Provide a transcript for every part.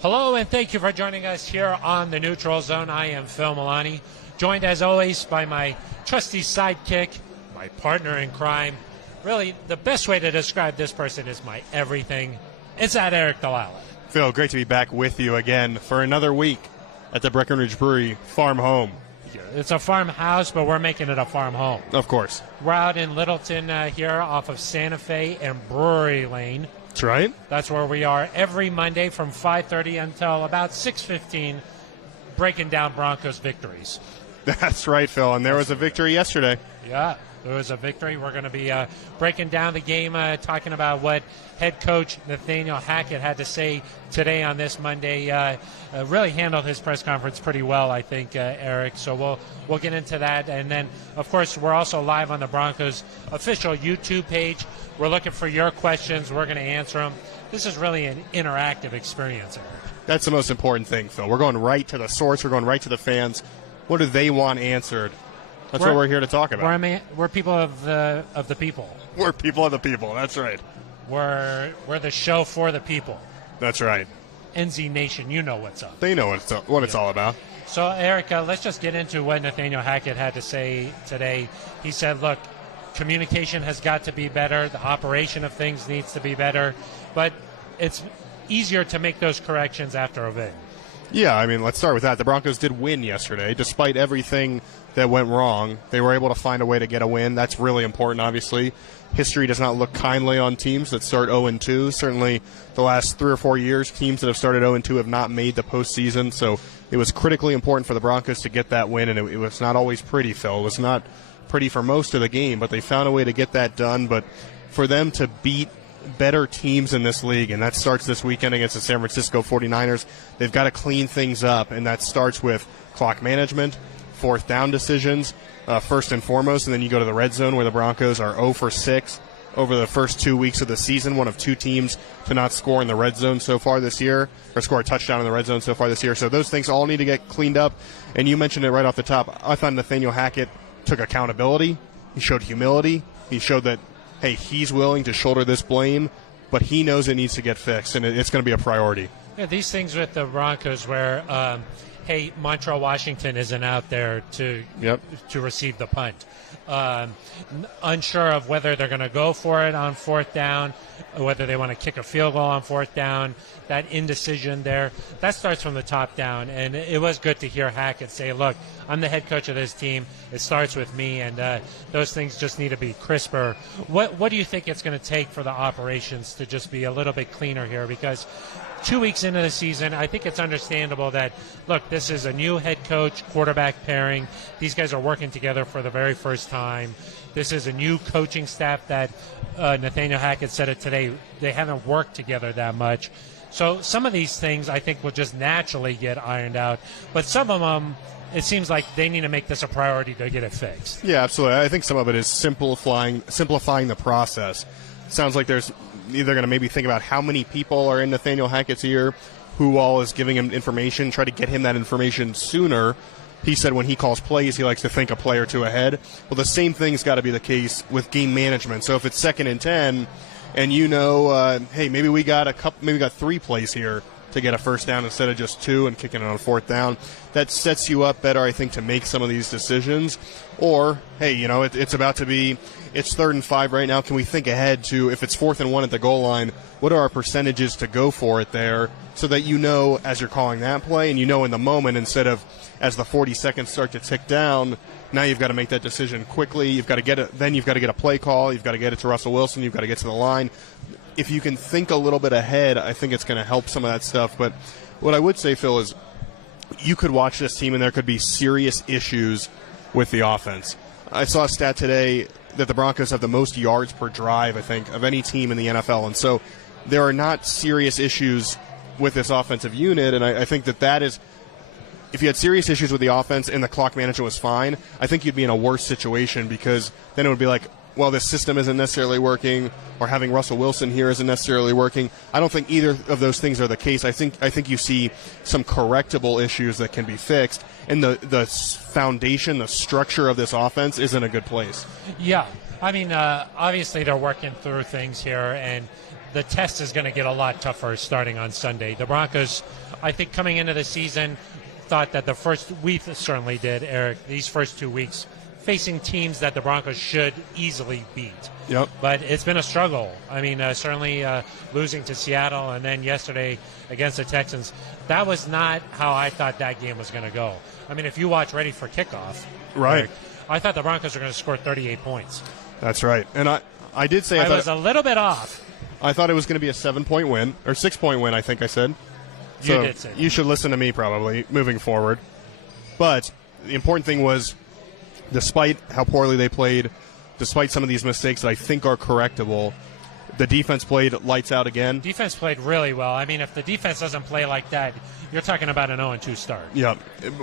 Hello, and thank you for joining us here on the Neutral Zone. I am Phil Milani, joined as always by my trusty sidekick, my partner in crime. Really, the best way to describe this person is my everything. It's that Aric DiLalla. Phil, great to be back with you again for another week at the Breckenridge Brewery farm home. It's a farmhouse, but we're making it a farm home. Of course. We're out in Littleton here off of Santa Fe and Brewery Lane. That's right. That's where we are every Monday from 5:30 until about 6:15, breaking down Broncos victories. That's right, Phil. And there was a victory yesterday. Yeah, there was a victory. We're going to be breaking down the game, talking about what head coach Nathaniel Hackett had to say today on this Monday. Really handled his press conference pretty well, I think, Aric. So we'll get into that. And then, of course, we're also live on the Broncos official YouTube page. We're looking for your questions. We're going to answer them. This is really an interactive experience, Aric. That's the most important thing, Phil. We're going right to the source. We're going right to the fans. What do they want answered? That's what we're here to talk about. We're people of the people. We're people of the people. That's right. We're the show for the people. That's right. NZ Nation, you know what's up. They know what it's all about. So, Aric, let's just get into what Nathaniel Hackett had to say today. He said, look, communication has got to be better. The operation of things needs to be better. But it's easier to make those corrections after a win. Yeah, I mean, let's start with that. The Broncos did win yesterday. Despite everything that went wrong, they were able to find a way to get a win. That's really important, obviously. History does not look kindly on teams that start 0-2. Certainly the last 3 or 4 years, teams that have started 0-2 have not made the postseason. So it was critically important for the Broncos to get that win, and it was not always pretty, Phil. It was not pretty for most of the game, but they found a way to get that done. But for them to beat better teams in this league, and that starts this weekend against the San Francisco 49ers, they've got to clean things up, and that starts with clock management, fourth down decisions, first and foremost, and then you go to the red zone where the Broncos are 0 for 6 over the first 2 weeks of the season, one of 2 teams to not score in the red zone so far this year, or score a touchdown in the red zone so far this year. So those things all need to get cleaned up, and you mentioned it right off the top. I thought Nathaniel Hackett took accountability. He showed humility. He showed that, hey, he's willing to shoulder this blame, but he knows it needs to get fixed, and it's going to be a priority. Yeah, these things with the Broncos where, hey, Montreal Washington isn't out there to receive the punt. Unsure of whether they're going to go for it on fourth down, whether they want to kick a field goal on fourth down, that indecision there, that starts from the top down. And it was good to hear Hackett say, look, I'm the head coach of this team. It starts with me, and those things just need to be crisper. What do you think it's going to take for the operations to just be a little bit cleaner here? Because 2 weeks into the season, I think it's understandable that, look, this is a new head coach, quarterback pairing. These guys are working together for the very first time. This is a new coaching staff that Nathaniel Hackett said it today. They haven't worked together that much. So some of these things I think will just naturally get ironed out. But some of them, it seems like they need to make this a priority to get it fixed. Yeah, absolutely. I think some of it is simplifying the process. It sounds like there's either going to maybe think about how many people are in Nathaniel Hackett's ear, who all is giving him information, try to get him that information sooner. He said when he calls plays, he likes to think a play or two ahead. Well, the same thing's got to be the case with game management. So if it's 2nd and 10, and you know, hey, maybe we got 3 plays here to get a first down instead of just 2 and kicking it on 4th down, that sets you up better, I think, to make some of these decisions. Or, hey, you know, it's about to be, it's 3rd and 5 right now. Can we think ahead to, if it's 4th and 1 at the goal line, what are our percentages to go for it there, so that you know as you're calling that play, and you know in the moment, instead of as the 40 seconds start to tick down, now you've got to make that decision quickly. You've got to get it. Then you've got to get a play call. You've got to get it to Russell Wilson. You've got to get to the line. If you can think a little bit ahead, I think it's going to help some of that stuff. But what I would say, Phil, is you could watch this team and there could be serious issues with the offense. I saw a stat today that the Broncos have the most yards per drive, I think, of any team in the NFL. And so there are not serious issues with this offensive unit. And I think that is, if you had serious issues with the offense and the clock management was fine, I think you'd be in a worse situation, because then it would be like, well, this system isn't necessarily working, or having Russell Wilson here isn't necessarily working. I don't think either of those things are the case. I think you see some correctable issues that can be fixed, and the foundation, the structure of this offense is in a good place. Yeah. I mean, obviously they're working through things here, and the test is going to get a lot tougher starting on Sunday. The Broncos I think coming into the season, thought that we certainly did, Aric, these first 2 weeks, facing teams that the Broncos should easily beat. Yep. But it's been a struggle. I mean, certainly losing to Seattle and then yesterday against the Texans, that was not how I thought that game was going to go. I mean, if you watch Ready for Kickoff, right, Aric, I thought the Broncos were going to score 38 points. That's right. And I did say I was a little bit off. I thought it was going to be a 7-point win, or 6-point win, I think I said. You did say that. You should listen to me probably moving forward. But the important thing was, despite how poorly they played, despite some of these mistakes that I think are correctable, the defense played lights out again. Defense played really well. I mean, if the defense doesn't play like that, you're talking about an 0-2 start. Yeah,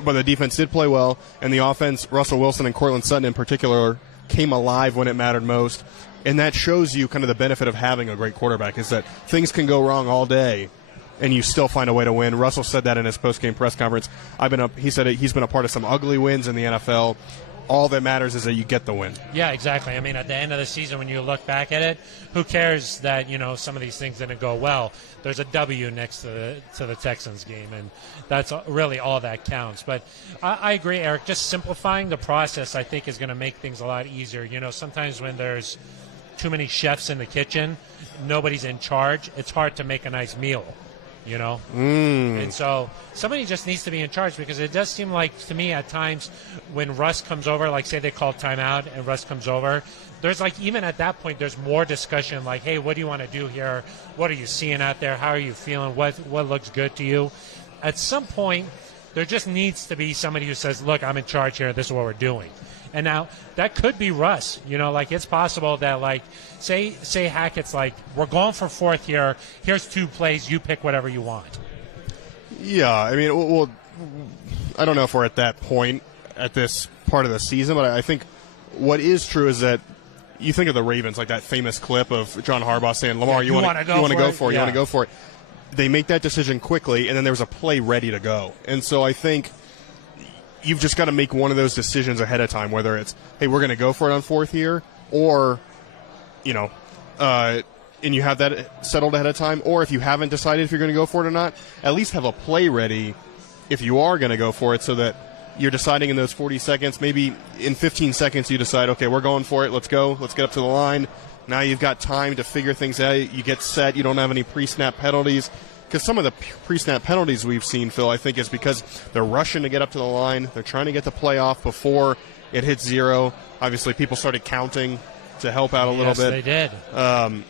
but the defense did play well, and the offense, Russell Wilson and Cortland Sutton in particular, came alive when it mattered most. And that shows you kind of the benefit of having a great quarterback, is that things can go wrong all day, and you still find a way to win. Russell said that in his post-game press conference. He said he's been a part of some ugly wins in the NFL. All that matters is that you get the win. Yeah, exactly. I mean, at the end of the season, when you look back at it, who cares that, some of these things didn't go well? There's a W next to the Texans game, and that's really all that counts. But I agree, Aric. Just simplifying the process, I think, is going to make things a lot easier. Sometimes when there's too many chefs in the kitchen, nobody's in charge, it's hard to make a nice meal. And so somebody just needs to be in charge, because it does seem like to me at times when Russ comes over, like say they call timeout and Russ comes over, there's like, even at that point, there's more discussion like, hey, what do you want to do here? What are you seeing out there? How are you feeling? What looks good to you? At some point, there just needs to be somebody who says, look, I'm in charge here. This is what we're doing. And now that could be Russ. Like it's possible that like say Hackett's like, we're going for fourth here. Here's 2 plays. You pick whatever you want. Yeah, I mean, well, I don't know if we're at that point at this part of the season, but I think what is true is that you think of the Ravens, like that famous clip of John Harbaugh saying, Lamar, you want to go for it. They make that decision quickly, and then there's a play ready to go. And so I think you've just got to make one of those decisions ahead of time, whether it's, hey, we're going to go for it on fourth here, or, and you have that settled ahead of time, or if you haven't decided if you're going to go for it or not, at least have a play ready if you are going to go for it, so that you're deciding in those 40 seconds, maybe in 15 seconds you decide, okay, we're going for it, let's go, let's get up to the line. Now you've got time to figure things out, you get set, you don't have any pre-snap penalties. Because some of the pre-snap penalties we've seen, Phil, I think is because they're rushing to get up to the line. They're trying to get the play off before it hits 0. Obviously, people started counting to help out a little bit. Yes, they did.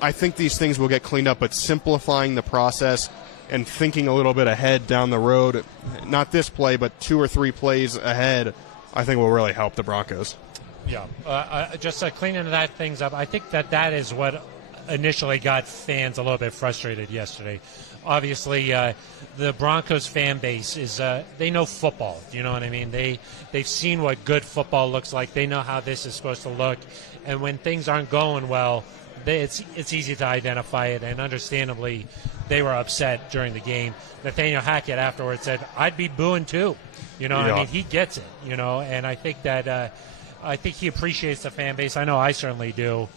I think these things will get cleaned up, but simplifying the process and thinking a little bit ahead down the road, not this play, but 2 or 3 plays ahead, I think will really help the Broncos. Yeah, just cleaning that things up. I think that is what initially got fans a little bit frustrated yesterday. Obviously, the Broncos fan base is they know football. You know what I mean? They've seen what good football looks like. They know how this is supposed to look. And when things aren't going well, it's easy to identify it. And understandably, they were upset during the game. Nathaniel Hackett afterwards said, "I'd be booing too." I mean, he gets it. And I think that I think he appreciates the fan base. I know I certainly do.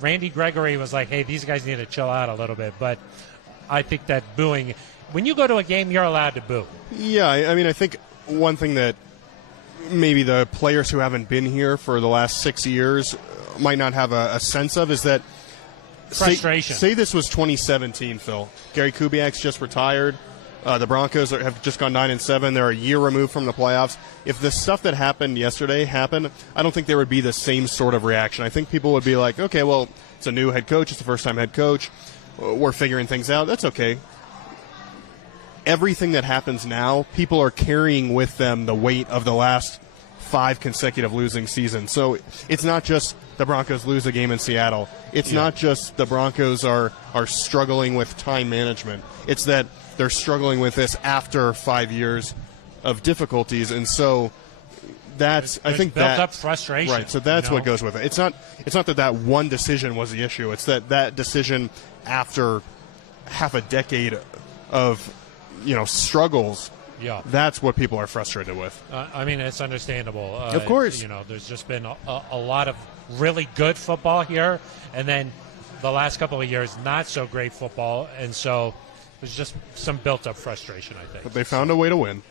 Randy Gregory was like, hey, these guys need to chill out a little bit. But I think that booing, when you go to a game, you're allowed to boo. Yeah, I mean, I think one thing that maybe the players who haven't been here for the last 6 years might not have a sense of is that frustration. Say this was 2017, Phil. Gary Kubiak's just retired. The Broncos have just gone 9-7. They're a year removed from the playoffs. If the stuff that happened yesterday happened, I don't think there would be the same sort of reaction. I think people would be like, okay, well, it's a new head coach. It's the first-time head coach. We're figuring things out. That's okay. Everything that happens now, people are carrying with them the weight of the last 5 consecutive losing seasons. So it's not just the Broncos lose a game in Seattle. It's not just the Broncos are struggling with time management. It's that they're struggling with this after 5 years of difficulties, and so that's I think built up frustration. Right, so that's what goes with it. It's not that one decision was the issue. It's that decision after half a decade of struggles. Yeah, that's what people are frustrated with. I mean, it's understandable. Of course, there's just been a lot of really good football here, and then the last couple of years not so great football, and so was just some built-up frustration, I think. But they found a way to win.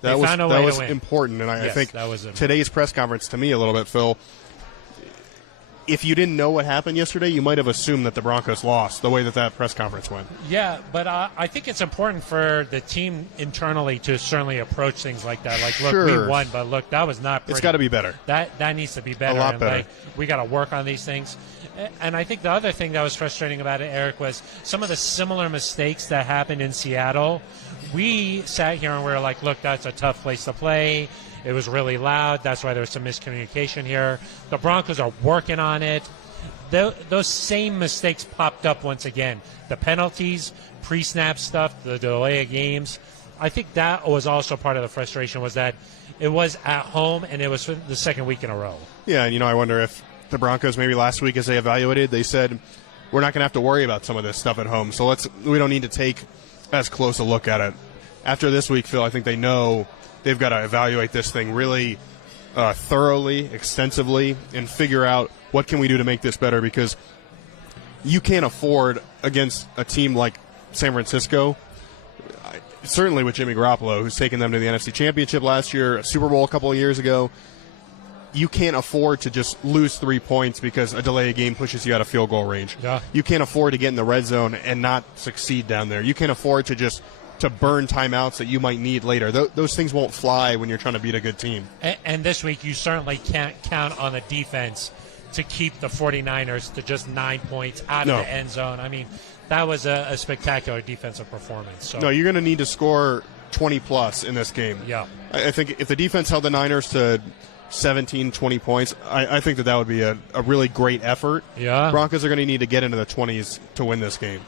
That was important, and I think today's press conference, to me, a little bit, Phil, if you didn't know what happened yesterday, you might have assumed that the Broncos lost the way that press conference went. Yeah, but I think it's important for the team internally to certainly approach things like that. Like, look, we won, but look, that was not pretty. It's got to be better. That needs to be better. A lot better. We got to work on these things. And I think the other thing that was frustrating about it, Aric, was some of the similar mistakes that happened in Seattle. We sat here and we were like, look, that's a tough place to play. It was really loud. That's why there was some miscommunication here. The Broncos are working on it. Those same mistakes popped up once again. The penalties, pre-snap stuff, the delay of games. I think that was also part of the frustration, was that it was at home and it was the second week in a row. Yeah, and I wonder if the Broncos maybe last week as they evaluated, they said, we're not going to have to worry about some of this stuff at home, so we don't need to take as close a look at it. After this week, Phil, I think they know they've got to evaluate this thing really thoroughly, extensively, and figure out what can we do to make this better, because you can't afford against a team like San Francisco, certainly with Jimmy Garoppolo, who's taken them to the NFC Championship last year, a Super Bowl a couple of years ago. You can't afford to just lose 3 points because a delay of game pushes you out of field goal range. Yeah. You can't afford to get in the red zone and not succeed down there. You can't afford to burn timeouts that you might need later. Those things won't fly when you're trying to beat a good team. And this week, you certainly can't count on the defense to keep the 49ers to just 9 points out of the end zone. I mean, that was a spectacular defensive performance. So. No, you're going to need to score 20-plus in this game. Yeah. I think if the defense held the Niners to 17, 20 points, I think that would be a really great effort. Yeah. Broncos are going to need to get into the 20s to win this game.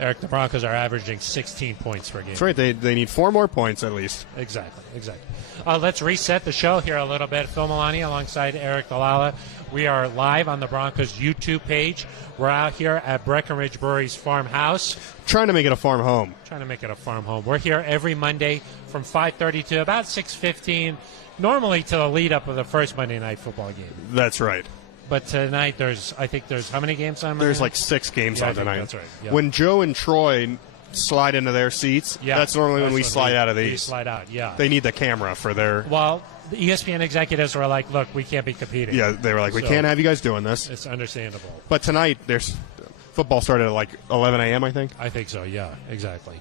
Aric, the Broncos are averaging 16 points per game. That's right. They need 4 more points at least. Exactly. Let's reset the show here a little bit. Phil Milani alongside Aric DiLalla. We are live on the Broncos YouTube page. We're out here at Breckenridge Brewery's farmhouse. Trying to make it a farm home. We're here every Monday from 5:30 to about 6:15, normally to the lead-up of the first Monday Night Football game. That's right. But tonight, there's how many games on? There's like 6 games on tonight. That's right. Yeah. When Joe and Troy slide into their seats, that's normally when we slide out of these. We slide out, yeah. They need the camera for their... Well, the ESPN executives were like, look, we can't be competing. Yeah, they were like, we can't have you guys doing this. It's understandable. But tonight, there's... Football started at like 11 a.m., I think? I think so, yeah, exactly.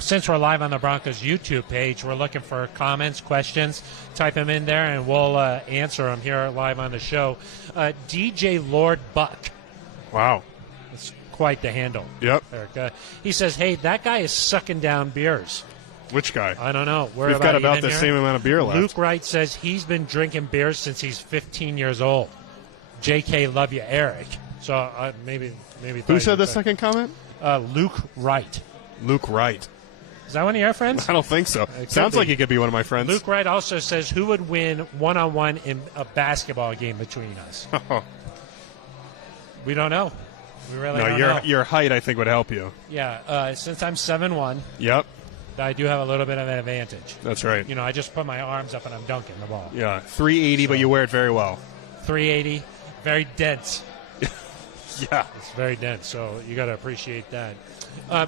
Since we're live on the Broncos YouTube page, we're looking for comments, questions. Type them in there, and we'll answer them here live on the show. DJ Lord Buck. Wow. That's quite the handle. Yep. Eric. He says, hey, that guy is sucking down beers. Which guy? I don't know. We've got about the same amount of beer left. Luke Wright says he's been drinking beers since he's 15 years old. JK, love you, Eric. So maybe. Who said the second comment? Luke Wright. Luke Wright. Is that one of your friends? I don't think so. Sounds like he could be one of my friends. Luke Wright also says, who would win one-on-one in a basketball game between us? We don't know. We really don't know. Your height, I think, would help you. Yeah. Since I'm 7'1", yep, I do have a little bit of an advantage. That's right. I just put my arms up and I'm dunking the ball. Yeah, 380, but you wear it very well. 380, very dense. Yeah. It's very dense, so you got to appreciate that.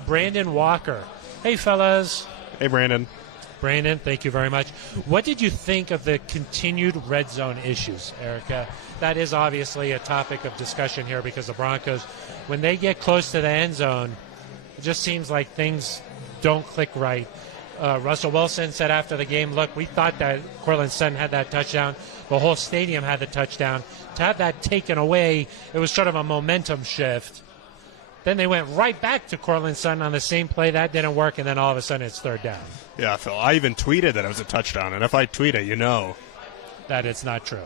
Brandon Walker. Hey, fellas. Hey, Brandon. Brandon, thank you very much. What did you think of the continued red zone issues, Erica? That is obviously a topic of discussion here because the Broncos, when they get close to the end zone, it just seems like things don't click right. Russell Wilson said after the game, look, we thought that Cortland Sutton had that touchdown. The whole stadium had the touchdown. To have that taken away, it was sort of a momentum shift. Then they went right back to Cortland Sutton on the same play. That didn't work, and then all of a sudden it's third down. Yeah, Phil, I even tweeted that it was a touchdown, and if I tweet it, you know. That it's not true.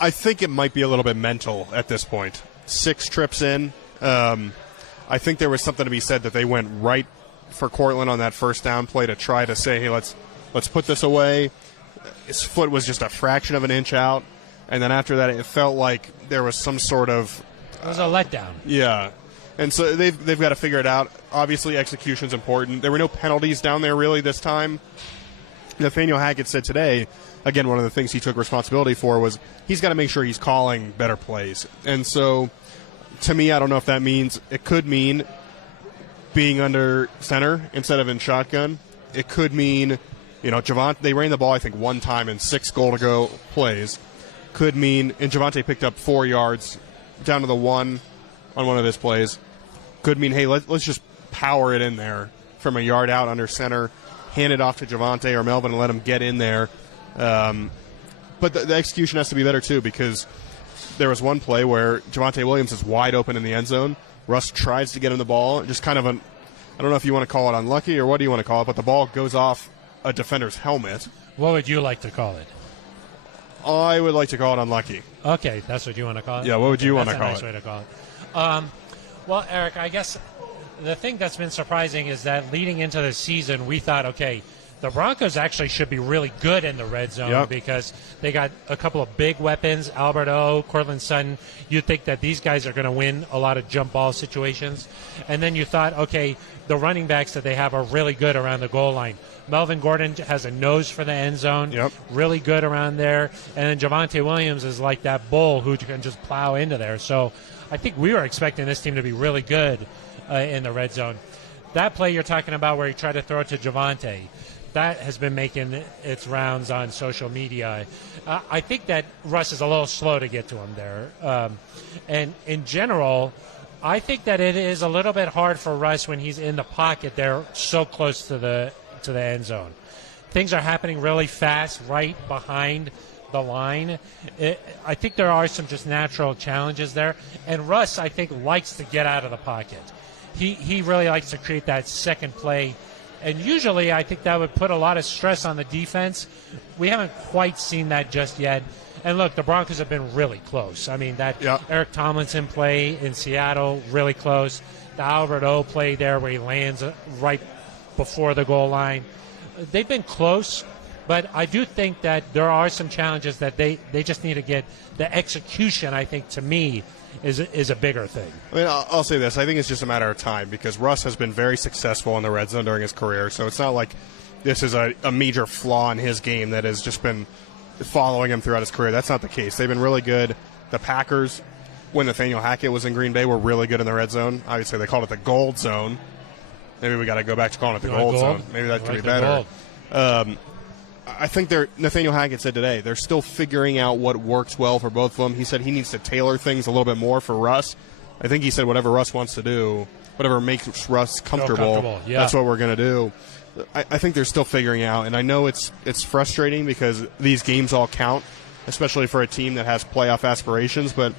I think it might be a little bit mental at this point. 6 trips in. I think there was something to be said that they went right for Cortland on that first down play to try to say, hey, let's put this away. His foot was just a fraction of an inch out, and then after that it felt like there was some sort of... It was a letdown. Yeah. And so they've got to figure it out. Obviously, execution's important. There were no penalties down there really this time. Nathaniel Hackett said today, again, one of the things he took responsibility for was he's got to make sure he's calling better plays. And so, to me, I don't know if that means, it could mean being under center instead of in shotgun. It could mean, Javonte, they ran the ball, I think, one time in 6 goal-to-go plays. Could mean, and Javonte picked up 4 yards down to the 1 on one of his plays. Could mean, hey, let's just power it in there from a yard out under center, hand it off to Javonte or Melvin and let him get in there. But the execution has to be better, too, because there was one play where Javonte Williams is wide open in the end zone. Russ tries to get him the ball, just kind of I don't know if you want to call it unlucky or what do you want to call it, but the ball goes off a defender's helmet. What would you like to call it? I would like to call it unlucky. Okay, that's what you want to call it? Yeah, what would you want to call it? That's a nice way to call it. Well, Aric, I guess the thing that's been surprising is that leading into the season, we thought, okay, the Broncos actually should be really good in the red zone because they got a couple of big weapons, Albert O, Cortland Sutton. You'd think that these guys are going to win a lot of jump ball situations. And then you thought, okay, the running backs that they have are really good around the goal line. Melvin Gordon has a nose for the end zone, really good around there. And then Javonte Williams is like that bull who can just plow into there. So I think we were expecting this team to be really good in the red zone. That play you're talking about where he tried to throw it to Javonte, that has been making its rounds on social media. I think that Russ is a little slow to get to him there. And in general, I think that it is a little bit hard for Russ when he's in the pocket there so close to the end zone. Things are happening really fast right behind the line. I think there are some just natural challenges there. And Russ, I think, likes to get out of the pocket. He really likes to create that second play. And usually I think that would put a lot of stress on the defense. We haven't quite seen that just yet. And look, the Broncos have been really close. I mean, that Eric Tomlinson play in Seattle, really close. The Albert O play there where he lands right before the goal line. They've been close, but I do think that there are some challenges that they just need to get. The execution, I think, to me, is a bigger thing. I mean, I'll say this. I think it's just a matter of time because Russ has been very successful in the red zone during his career, so it's not like this is a major flaw in his game that has just been following him throughout his career. That's not the case. They've been really good. The Packers, when Nathaniel Hackett was in Green Bay, were really good in the red zone. Obviously, they called it the gold zone. Maybe we got to go back to calling it the gold zone. Maybe that could be better. I think Nathaniel Hackett said today, they're still figuring out what works well for both of them. He said he needs to tailor things a little bit more for Russ. I think he said whatever Russ wants to do, whatever makes Russ comfortable. That's what we're going to do. I think they're still figuring out, and I know it's frustrating because these games all count, especially for a team that has playoff aspirations, but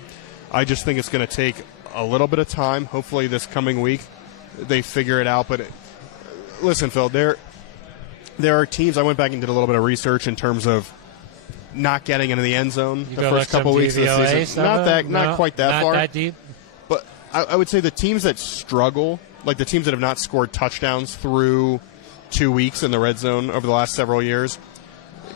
I just think it's going to take a little bit of time. Hopefully this coming week they figure it out. But listen, Phil, there are teams. I went back and did a little bit of research in terms of not getting into the end zone the first couple weeks of the season. Not quite that far. Not that deep. But I would say the teams that struggle, like the teams that have not scored touchdowns through 2 weeks in the red zone over the last several years,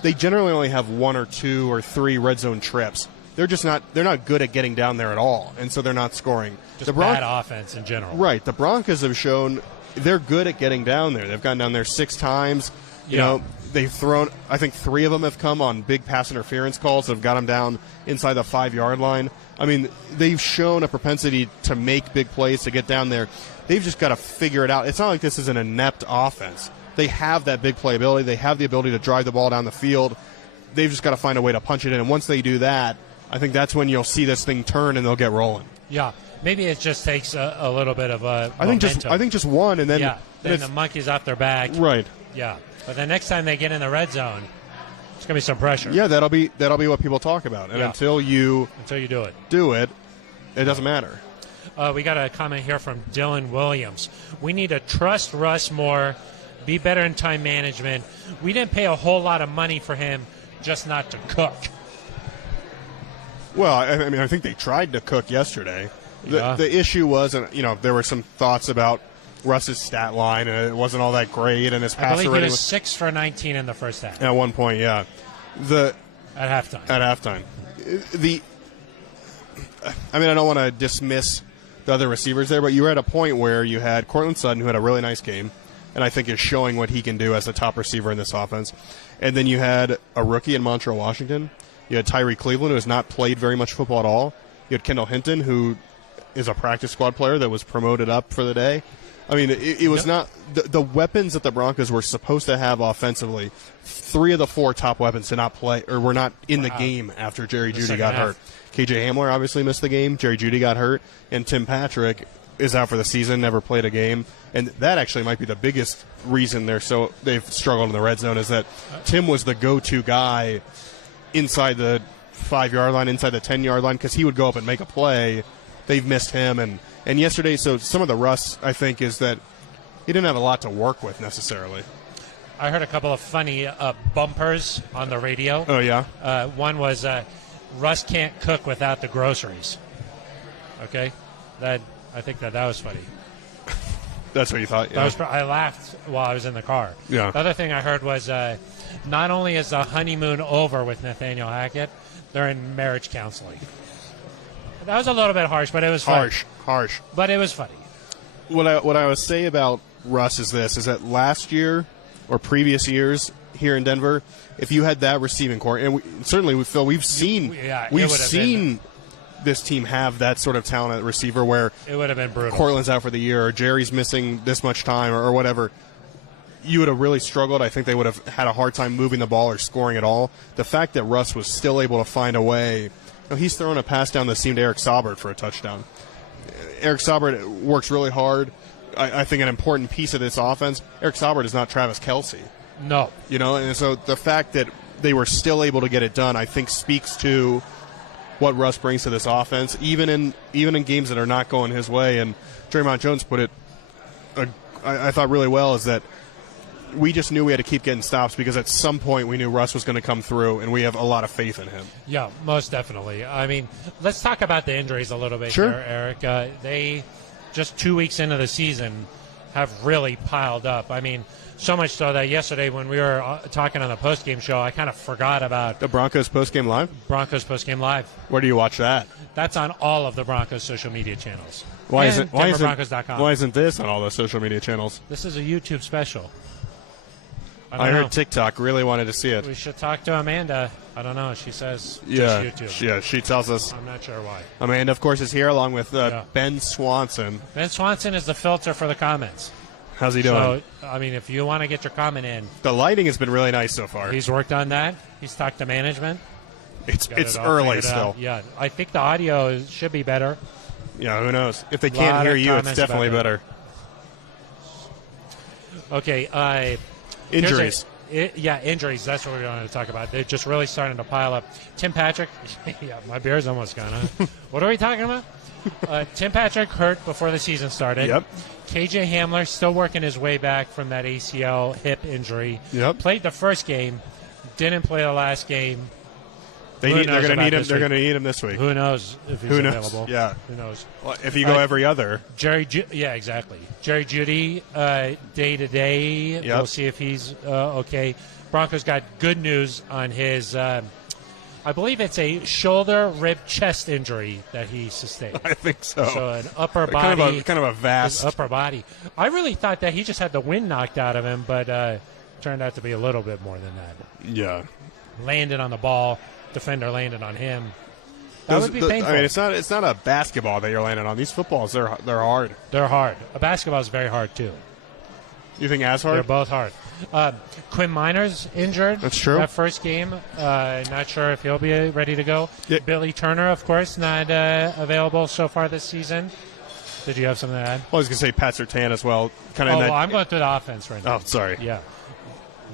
they generally only have 1 or 2 or 3 red zone trips. They're not good at getting down there at all, and so they're not scoring. Just bad offense in general. Right. The Broncos have shown they're good at getting down there. They've gotten down there 6 times. You know, they've thrown, I think 3 of them have come on big pass interference calls that have got them down inside the 5-yard line. I mean, they've shown a propensity to make big plays, to get down there. They've just got to figure it out. It's not like this is an inept offense. They have that big play ability. They have the ability to drive the ball down the field. They've just got to find a way to punch it in. And once they do that, I think that's when you'll see this thing turn and they'll get rolling. Yeah. Maybe it just takes a little bit of a I think just one, and then then the monkey's off their back. Right. Yeah. But the next time they get in the red zone, it's going to be some pressure. Yeah, that'll be what people talk about. And until you do it, it doesn't matter. We got a comment here from Dylan Williams. We need to trust Russ more, be better in time management. We didn't pay a whole lot of money for him just not to cook. Well, I mean, I think they tried to cook yesterday. The issue was, there were some thoughts about Russ's stat line, and it wasn't all that great, and his passer rating was 6 for 19 in the first half. At one point, yeah. At halftime. I mean, I don't want to dismiss the other receivers there, but you were at a point where you had Cortland Sutton, who had a really nice game, and I think is showing what he can do as the top receiver in this offense. And then you had a rookie in Montrell Washington. You had Tyree Cleveland, who has not played very much football at all. You had Kendall Hinton, who is a practice squad player that was promoted up for the day. I mean, it was not the weapons that the Broncos were supposed to have offensively. 3 of the 4 top weapons did not play or were not in the game after Jerry Jeudy got hurt. KJ Hamler obviously missed the game. Jerry Jeudy got hurt, and Tim Patrick is out for the season. Never played a game, and that actually might be the biggest reason they've struggled in the red zone is that Tim was the go-to guy inside the 5-yard line, inside the 10-yard line, because he would go up and make a play. They've missed him, and yesterday, so some of the rust, I think, is that he didn't have a lot to work with necessarily. I heard a couple of funny bumpers on the radio. Oh, yeah? One was, Russ can't cook without the groceries. Okay? I think that was funny. That's what you thought, yeah. I laughed while I was in the car. Yeah. The other thing I heard was, not only is the honeymoon over with Nathaniel Hackett, they're in marriage counseling. That was a little bit harsh, but it was funny. Harsh. But it was funny. What I would say about Russ is that last year or previous years here in Denver, if you had that receiving core, and we've seen this team have that sort of talent at receiver where it would have been brutal. Cortland's out for the year or Jerry's missing this much time or whatever. You would have really struggled. I think they would have had a hard time moving the ball or scoring at all. The fact that Russ was still able to find a way. He's throwing a pass down the seam to Eric Saubert for a touchdown. Eric Saubert works really hard. I think an important piece of this offense, Eric Saubert is not Travis Kelce. No. And so the fact that they were still able to get it done, I think speaks to what Russ brings to this offense, even in games that are not going his way. And Draymond Jones put it, I thought really well, is that we just knew we had to keep getting stops because at some point we knew Russ was going to come through, and we have a lot of faith in him. Yeah, most definitely. I mean, let's talk about the injuries a little bit here, Eric. They, just 2 weeks into the season, have really piled up. I mean, so much so that yesterday when we were talking on the postgame show, I kind of forgot about the Broncos postgame live. Where do you watch that? That's on all of the Broncos social media channels. Why isn't this on all the social media channels? This is a YouTube special. I heard TikTok really wanted to see it. We should talk to Amanda. I don't know. She says just YouTube. Yeah, she tells us. I'm not sure why. Amanda, of course, is here along with Ben Swanson. Ben Swanson is the filter for the comments. How's he doing? So, I mean, if you want to get your comment in. The lighting has been really nice so far. He's worked on that. He's talked to management. It's early still. Yeah, I think the audio should be better. Yeah, who knows? If they can't hear you, it's definitely better. Okay, injuries. Injuries. That's what we wanted to talk about. They're just really starting to pile up. Tim Patrick. Yeah, my beer's almost gone. Huh? What are we talking about? Tim Patrick hurt before the season started. Yep. KJ Hamler still working his way back from that ACL hip injury. Yep. Played the first game. Didn't play the last game. They're going to need him. They're going to need him this week. Who knows if he's available? Yeah. Who knows? Well, if you go every other. Yeah, exactly. Jerry Jeudy, day to day. Yep. We'll see if he's okay. Broncos got good news on his. I believe it's a shoulder, rib, chest injury that he sustained. I think so. So an upper body. Kind of a vast. Upper body. I really thought that he just had the wind knocked out of him, but turned out to be a little bit more than that. Yeah. Landed on the ball. Defender landed on him. That would be painful. I mean, it's not a basketball that you're landing on. These footballs, they're hard. They're hard. A basketball is very hard, too. You think as hard? They're both hard. Quinn Minor's injured. That's true. That first game. Not sure if he'll be ready to go. Yeah. Billy Turner, of course, not available so far this season. Did you have something to add? Well, I was going to say Pat Surtain as well. I'm going through the offense right now. Oh, sorry. Yeah.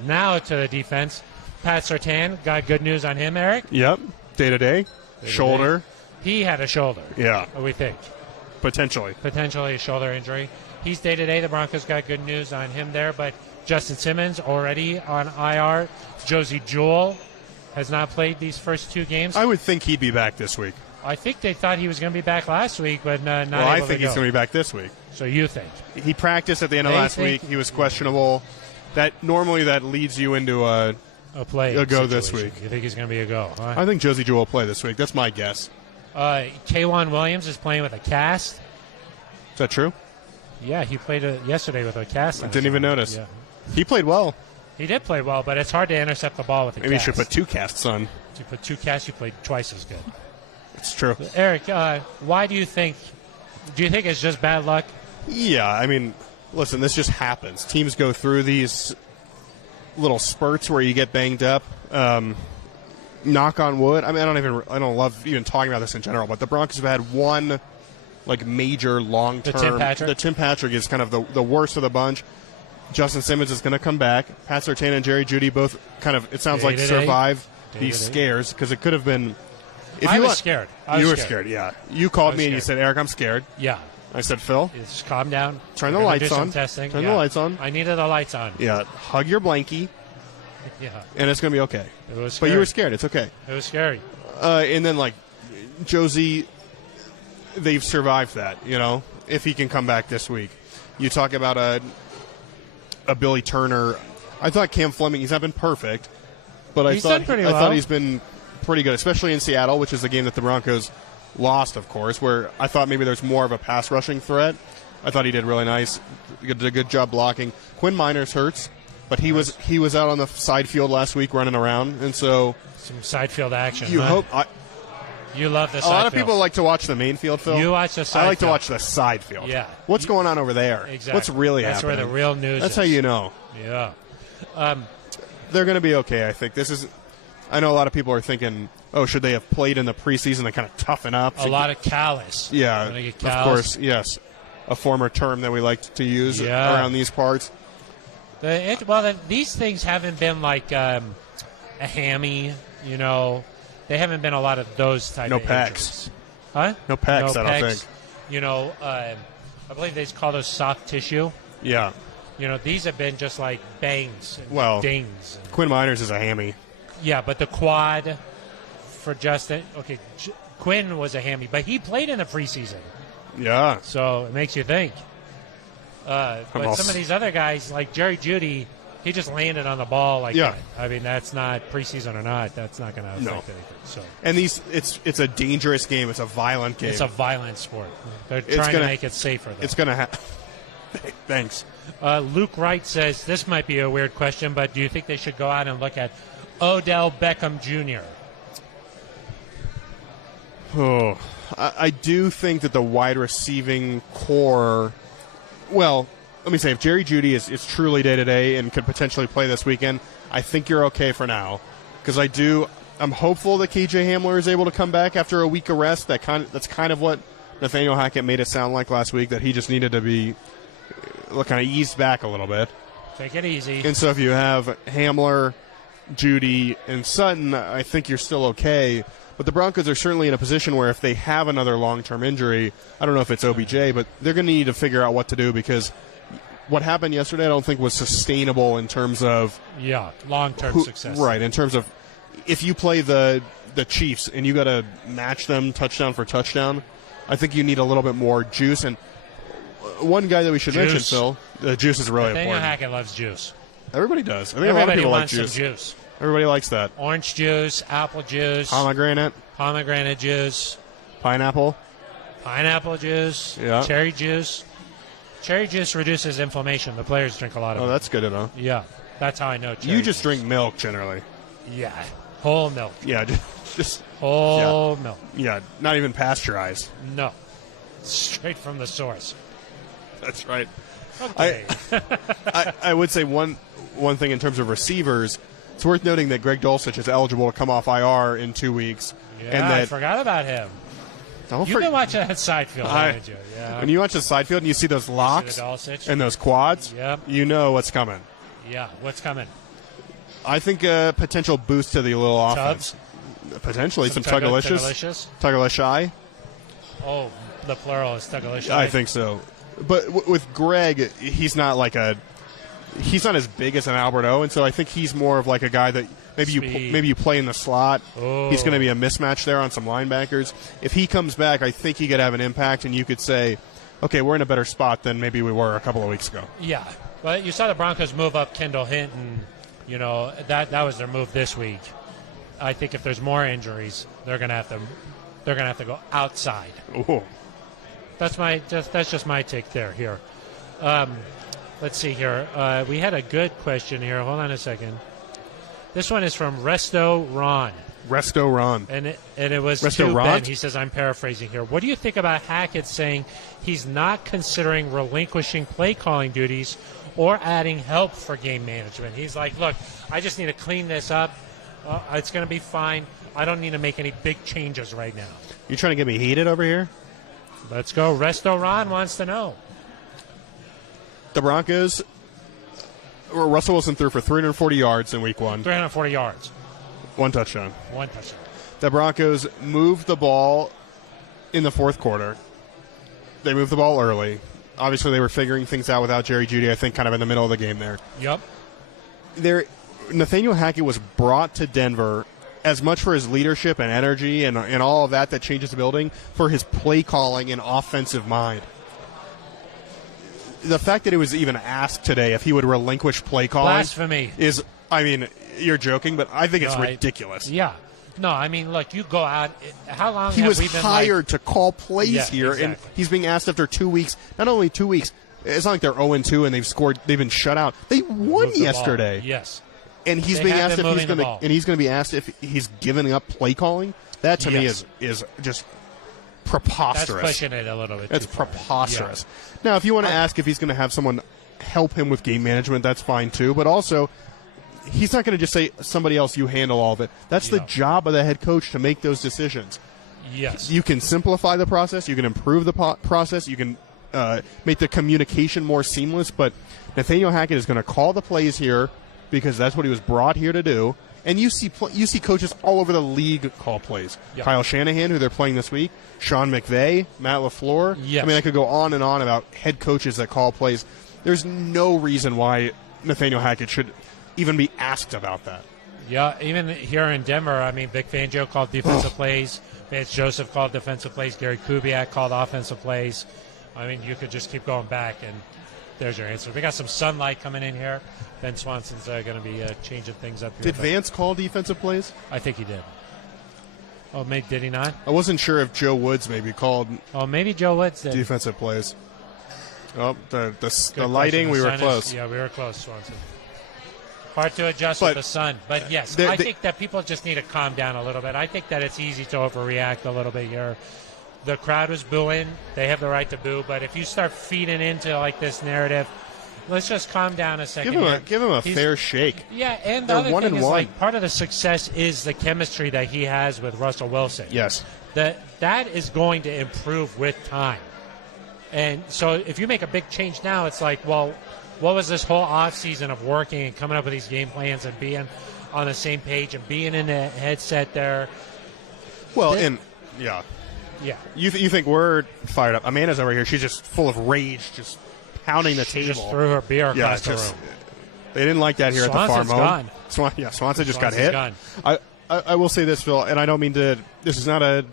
Now to the defense. Pat Surtain, got good news on him, Eric? Yep. Day-to-day. Shoulder. He had a shoulder. Yeah. We think. Potentially a shoulder injury. He's day-to-day. The Broncos got good news on him there, but Justin Simmons already on IR. Josie Jewell has not played these first 2 games. I would think he'd be back this week. I think they thought he was going to be back last week, but not able to go. I think he's going to be back this week. So you think? He practiced at the end of last week. He was questionable. Normally that leads you into a go this week. You think he's going to be a go? Huh? I think Josie Jewell will play this week. That's my guess. K'Wan Williams is playing with a cast. Is that true? Yeah, he played yesterday with a cast. I didn't even notice. Yeah. He played well. He did play well, but it's hard to intercept the ball with a cast. Maybe you should put 2 casts on. If you put 2 casts, you played twice as good. It's true. Eric, why do you think? Do you think it's just bad luck? Yeah, I mean, Listen, this just happens. Teams go through these little spurts where you get banged up. Knock on wood. I mean, I don't love even talking about this in general, but the Broncos have had one like major long-term. The Tim Patrick is kind of the worst of the bunch. Justin Simmons is going to come back. Pat Surtain and Jerry Jeudy both kind of, it sounds like, survive these scares, because it could have been. I was scared. You were scared, yeah. You called me and you said, Aric, I'm scared. Yeah. I said, Phil, just calm down. Turn the lights on. Testing. Turn the lights on. I needed the lights on. Yeah. Hug your blankie. Yeah. And it's going to be okay. It was scary. But you were scared. It's okay. It was scary. And then, like, Josie, they've survived that, if he can come back this week. You talk about a Billy Turner. I thought Cam Fleming, he's not been perfect, but I thought he's been pretty good, especially in Seattle, which is the game that the Broncos lost, of course, where I thought maybe there's more of a pass rushing threat. I thought he did really nice. He did a good job blocking. Quinn Miners hurts, but he was out on the side field last week running around, and so some side field action. You hope. You love the side field. A lot of field. people like to watch the main field, Phil. You watch the side field. I like to watch the side field. Yeah. What's going on over there? Exactly. What's really happening? That's where the real news is. That's how you know. Yeah. They're going to be okay, I think. I know a lot of people are thinking, oh, should they have played in the preseason to kind of toughen up? A lot of callous. Yeah, of course, yes. A former term that we like to use around these parts. These things haven't been like a hammy, They haven't been a lot of those type of injuries. Huh? No pecs, I don't think. I believe they call those soft tissue. Yeah. These have been just like bangs and dings. Quinn Miners is a hammy. Yeah, but the quad for Justin, Quinn was a hammy, but he played in the preseason. Yeah. So it makes you think. But some of these other guys, like Jerry Jeudy, he just landed on the ball like that. I mean, that's not preseason or not. That's not going to affect anything. So. And it's a dangerous game. It's a violent game. It's a violent sport. They're trying to make it safer, though. It's going to happen. Thanks. Luke Wright says, this might be a weird question, but do you think they should go out and look at Odell Beckham Jr.? Oh, I do think that the wide receiving core, well, let me say, if Jerry Jeudy is truly day-to-day and could potentially play this weekend, I think you're okay for now. Because I'm hopeful that KJ Hamler is able to come back after a week of rest. That's kind of what Nathaniel Hackett made it sound like last week, that he just needed to be kind of eased back a little bit. Take it easy. And so if you have Hamler, Jeudy, and Sutton, I think you're still okay. But the Broncos are certainly in a position where if they have another long-term injury, I don't know if it's OBJ, but they're going to need to figure out what to do, because what happened yesterday I don't think was sustainable in terms of long-term success. Right, in terms of if you play the Chiefs and you got to match them touchdown for touchdown, I think you need a little bit more juice. And one guy that we should mention, Phil, the juice is really important. Nathaniel Hackett loves juice. Everybody does. I think a lot of people like juice. Some juice. Everybody likes that. Orange juice, apple juice, pomegranate juice, pineapple juice, yeah. Cherry juice. Cherry juice reduces inflammation. The players drink a lot of it. Oh, that's good to know. Yeah, that's how I know cherry You just drink milk generally. Yeah, whole milk. Yeah, just whole milk. Yeah, not even pasteurized. No, straight from the source. That's right. Okay. I would say one thing in terms of receivers, it's worth noting that Greg Dulcich is eligible to come off IR in 2 weeks. Yeah, and that, I forgot about him. You've been watching that side field, haven't you? Yeah. When you watch the side field and you see those locks and those quads, you know what's coming. Yeah, what's coming? I think a potential boost to the little offense. Potentially some Tuggalicious. Tuggalicious. Oh, the plural is Tuggalicious. I think so. But with Greg, he's not he's not as big as an Albert O, and so I think he's more of like a guy that maybe you play in the slot. Oh. He's going to be a mismatch there on some linebackers. If he comes back, I think he could have an impact, and you could say, okay, we're in a better spot than maybe we were a couple of weeks ago. Yeah, but you saw the Broncos move up Kendall Hinton. That was their move this week. I think if there's more injuries, they're going to have to go outside. Ooh. That's just my take here. Let's see here. We had a good question here. Hold on a second. This one is from Resto Ron. Resto Ron. And it was Resto to Ron? Ben. He says, I'm paraphrasing here. What do you think about Hackett saying he's not considering relinquishing play calling duties or adding help for game management? He's like, look, I just need to clean this up. It's going to be fine. I don't need to make any big changes right now. You trying to get me heated over here? Let's go. Resto Ron wants to know. The Broncos, Russell Wilson threw for 340 yards in week 1. 340 yards. 1 touchdown. 1 touchdown. The Broncos moved the ball in the fourth quarter. They moved the ball early. Obviously, they were figuring things out without Jerry Jeudy, I think, kind of in the middle of the game there. Yep. Nathaniel Hackett was brought to Denver as much for his leadership and energy and all of that changes the building, for his play calling and offensive mind. The fact that it was even asked today if he would relinquish play calling Blasphemy. is, I mean, you're joking, but I think it's ridiculous. Yeah. No, I mean, look, you go out. How long He have was we been hired to call plays here, exactly. and he's being asked after 2 weeks. Not only 2 weeks, it's not like they're 0-2 and they've been shut out. They won yesterday. Yes. And he's being asked if he's going to, and he's going to be asked if he's giving up play calling. That to me is just preposterous. That's pushing it a little bit. That's preposterous. Yeah. Now, if you want to ask if he's going to have someone help him with game management, that's fine too. But also, he's not going to just say, somebody else, you handle all of it. That's the job of the head coach, to make those decisions. Yes. You can simplify the process. You can improve the process. You can make the communication more seamless. But Nathaniel Hackett is going to call the plays here because that's what he was brought here to do. And you see coaches all over the league call plays. Yep. Kyle Shanahan, who they're playing this week, Sean McVay, Matt LaFleur. Yes. I mean, I could go on and on about head coaches that call plays. There's no reason why Nathaniel Hackett should even be asked about that. Yeah, even here in Denver, I mean, Vic Fangio called defensive plays. Vance Joseph called defensive plays. Gary Kubiak called offensive plays. I mean, you could just keep going back, and there's your answer. We got some sunlight coming in here. Ben Swanson's going to be changing things up here. Did Vance call defensive plays? I think he did. Oh, maybe did he not? I wasn't sure if Joe Woods maybe called. Oh, maybe Joe Woods did. Defensive plays. Oh, the lighting, we were close. Yeah, we were close, Swanson. Hard to adjust with the sun. But, yes, I think that people just need to calm down a little bit. I think that it's easy to overreact a little bit here. The crowd was booing. They have the right to boo. But if you start feeding into, like, this narrative, let's just calm down a second. Give him a fair shake. Yeah, and the other thing is, like, part of the success is the chemistry that he has with Russell Wilson. Yes. That is going to improve with time. And so if you make a big change now, it's like, well, what was this whole offseason of working and coming up with these game plans and being on the same page and being in the headset there? Well, yeah. You think we're fired up? Amanda's over here. She's just full of rage, just pounding the table. Just threw her beer across the room. They didn't like that here Swanson's at the farm home. Swanson just got hit. Gone. I will say this, Phil, and I don't mean to. This is not a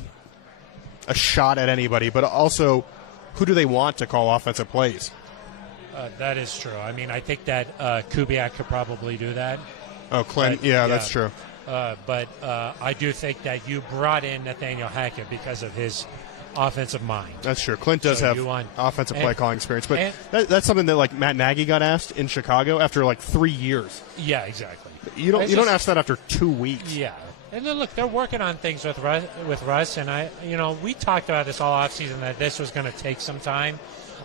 shot at anybody, but also, who do they want to call offensive plays? That is true. I mean, I think that Kubiak could probably do that. Oh, Clint. Yeah, that's true. But I do think that you brought in Nathaniel Hackett because of his offensive mind. That's true. Clint does have offensive play calling experience, but that's something that, like, Matt Nagy got asked in Chicago after like 3 years. Yeah, exactly. You don't ask that after 2 weeks. Yeah. And then, look, they're working on things with Russ, and we talked about this all offseason that this was going to take some time.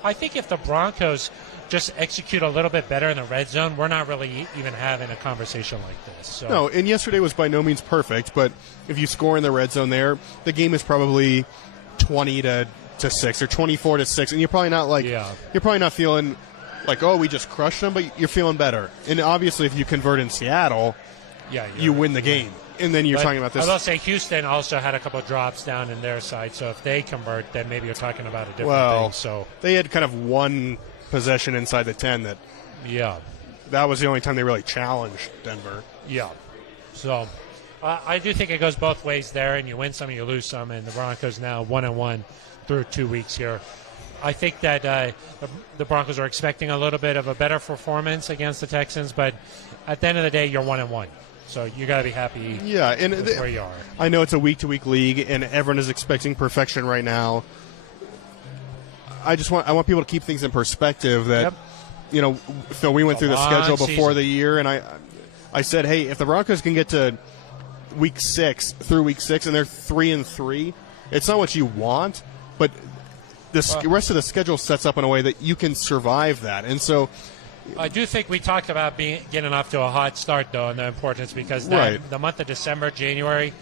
I think if the Broncos just execute a little bit better in the red zone, we're not really even having a conversation like this. So. No, and yesterday was by no means perfect, but if you score in the red zone there, the game is probably 20 to 6 or 24 to 6, and you're probably not you're probably not feeling like, oh, we just crushed them, but you're feeling better. And obviously, if you convert in Seattle, you win the game. And then you're talking about this. I will say Houston also had a couple of drops down in their side, so if they convert, then maybe you're talking about a different thing. So they had kind of one possession inside the 10 that was the only time they really challenged Denver. Yeah. So I do think it goes both ways there, and you win some and you lose some, and the Broncos now 1-1 through 2 weeks here. I think that the Broncos are expecting a little bit of a better performance against the Texans, but at the end of the day, you're 1-1. So you got to be happy with where you are. I know it's a week-to-week league, and everyone is expecting perfection right now. I want people to keep things in perspective that, Phil, we went through the schedule before the year, and I said, hey, if the Broncos can get to week 6 through week 6, and they're 3-3. It's not what you want, but the rest of the schedule sets up in a way that you can survive that. And so I do think we talked about getting off to a hot start, though, and the importance, because the month of December, January,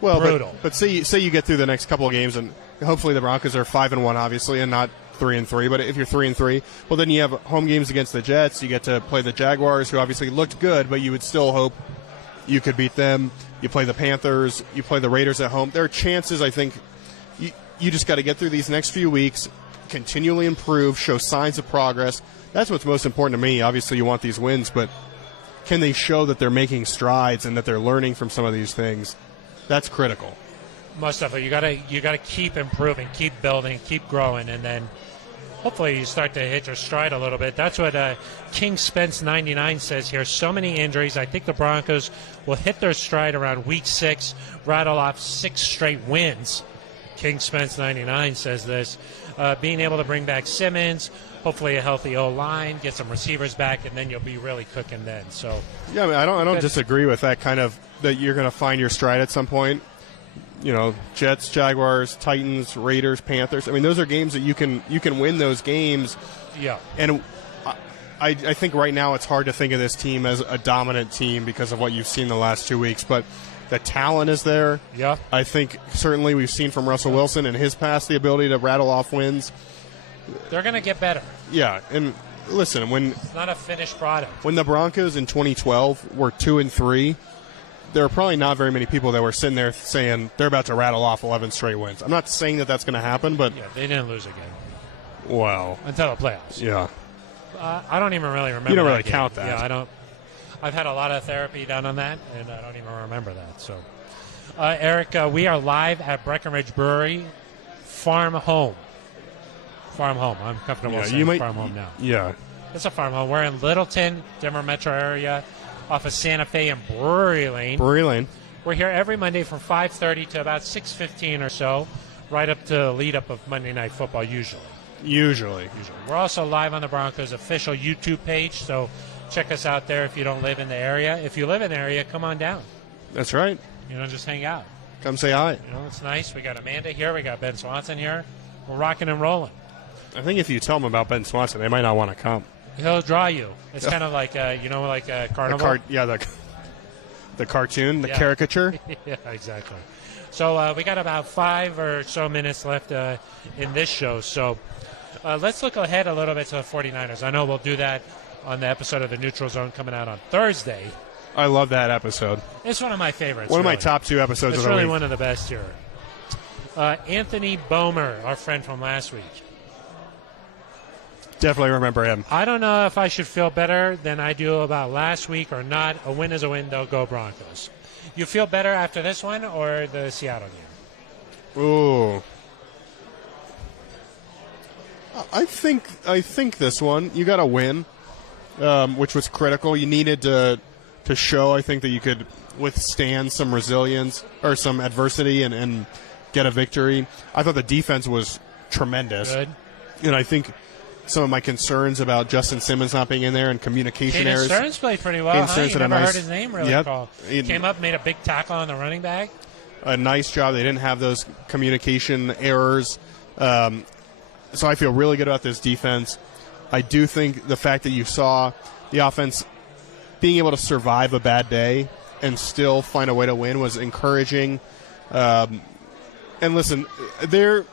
brutal. But say you get through the next couple of games, and hopefully the Broncos are 5-1, obviously, and not 3-3. But if you're 3-3, well, then you have home games against the Jets. You get to play the Jaguars, who obviously looked good, but you would still hope you could beat them. You play the Panthers. You play the Raiders at home. There are chances, I think. You just got to get through these next few weeks, continually improve, show signs of progress. That's what's most important to me. Obviously, you want these wins, but can they show that they're making strides and that they're learning from some of these things? That's critical. Most of it. You gotta keep improving, keep building, keep growing, and then hopefully you start to hit your stride a little bit. That's what King Spence 99 says here. So many injuries. I think the Broncos will hit their stride around week 6, rattle off 6 straight wins. King Spence 99 says this. Being able to bring back Simmons, hopefully a healthy O-line, get some receivers back, and then you'll be really cooking then. So yeah, I mean, I don't disagree with that kind of, that you're going to find your stride at some point. You know, Jets, Jaguars, Titans, Raiders, Panthers. I mean, those are games that you can win those games. Yeah. And I think right now it's hard to think of this team as a dominant team because of what you've seen the last 2 weeks, but the talent is there. Yeah. I think certainly we've seen from Russell Wilson in his past the ability to rattle off wins. They're going to get better. Yeah, and listen, it's not a finished product. When the Broncos in 2012 were 2-3, there are probably not very many people that were sitting there saying they're about to rattle off 11 straight wins. I'm not saying that that's going to happen, but yeah, they didn't lose again. Well, until the playoffs. Yeah. I don't even really remember. You don't really game. count that. Yeah, I don't. I've had a lot of therapy done on that, and I don't even remember that. So, Aric, we are live at Breckenridge Brewery, Farm Home. Farm Home. I'm comfortable saying Farm Home now. Yeah. It's a farm home. We're in Littleton, Denver metro area, off of Santa Fe and Brewery Lane. Brewery Lane. We're here every Monday from 5:30 to about 6:15 or so, right up to the lead up of Monday Night Football usually. We're also live on the Broncos official YouTube page, so check us out there if you don't live in the area. If you live in the area, come on down. That's right. Just hang out. Come say hi. It's nice. We got Amanda here. We got Ben Swanson here. We're rocking and rolling. I think if you tell them about Ben Swanson, they might not want to come. He'll draw you. It's kind of like, like a carnival. The cartoon, the caricature. Yeah, exactly. So we got about 5 or so minutes left in this show. So let's look ahead a little bit to the 49ers. I know we'll do that on the episode of the Neutral Zone coming out on Thursday. I love that episode. It's one of my favorites. One of my top 2 episodes of the week. It's really one of the best here. Anthony Bomer, our friend from last week. Definitely remember him. I don't know if I should feel better than I do about last week or not. A win is a win, though. Go Broncos. You feel better after this one or the Seattle game? Ooh. I think this one. You got to win, which was critical. You needed to show, I think, that you could withstand some resilience or some adversity and get a victory. I thought the defense was tremendous. Good. And I think some of my concerns about Justin Simmons not being in there and communication errors. Stearns played pretty well, huh? You never heard his name really called. Came up, made a big tackle on the running back. A nice job. They didn't have those communication errors. So I feel really good about this defense. I do think the fact that you saw the offense being able to survive a bad day and still find a way to win was encouraging. And listen, I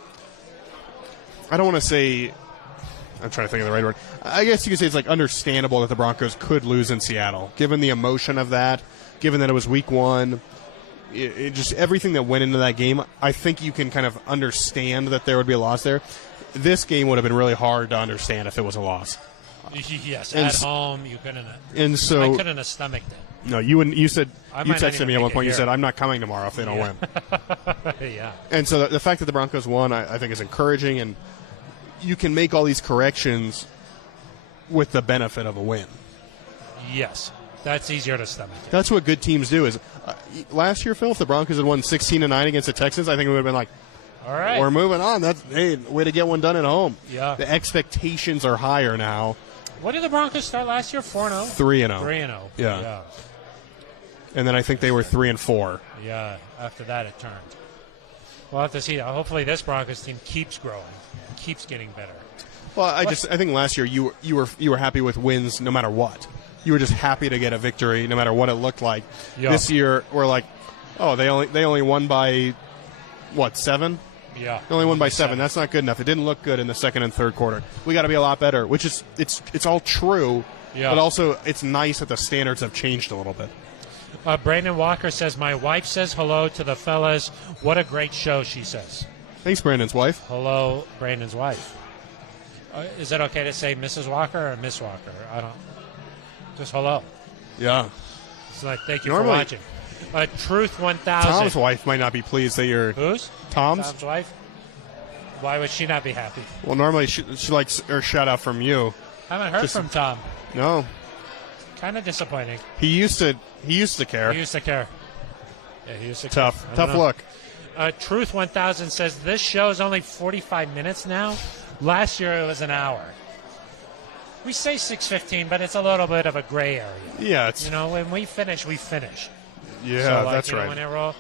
don't want to say... I'm trying to think of the right word. I guess you could say it's like understandable that the Broncos could lose in Seattle, given the emotion of that, given that it was week 1. It just everything that went into that game, I think you can kind of understand that there would be a loss there. This game would have been really hard to understand if it was a loss. Yes, at home you couldn't. And so I couldn't have stomached it. No, you wouldn't. You said you texted me at one point. You said, "I'm not coming tomorrow if they don't win." Yeah. And so the fact that the Broncos won, I think, is encouraging, and you can make all these corrections with the benefit of a win. Yes, that's easier to stomach. That's what good teams do. Is last year, Phil, if the Broncos had won 16-9 against the Texans, I think it would have been like, all right, we're moving on. That's way to get one done at home. Yeah. The expectations are higher now. What did the Broncos start last year? 4-0? 3-0. 3-0. Yeah. and then I think they were 3-4. Yeah, after that it turned. We'll have to see. Hopefully this Broncos team keeps growing, keeps getting better. Well, I think last year you were happy with wins no matter what. You were just happy to get a victory no matter what it looked like. Yeah. This year we're like, oh, they only won by what, 7? Yeah. They only won by 7. That's not good enough. It didn't look good in the second and third quarter. We got to be a lot better, which is it's all true, but also it's nice that the standards have changed a little bit. Brandon Walker says, my wife says hello to the fellas. What a great show, she says. Thanks, Brandon's wife. Hello, Brandon's wife. Is it okay to say Mrs. Walker or Miss Walker? I don't. Just hello. Yeah. It's like, thank you for watching. Truth 1000. Tom's wife might not be pleased that you're... Whose? Tom's wife? Why would she not be happy? Well, normally she likes her shout out from you. I haven't heard from Tom. No. Kind of disappointing. He used to care. He used to care. Yeah, he used to care. Tough look. Truth 1000 says, this show is only 45 minutes now. Last year it was an hour. We say 6:15, but it's a little bit of a gray area. Yeah. It's, when we finish, we finish. Yeah, so, that's right. When it roll,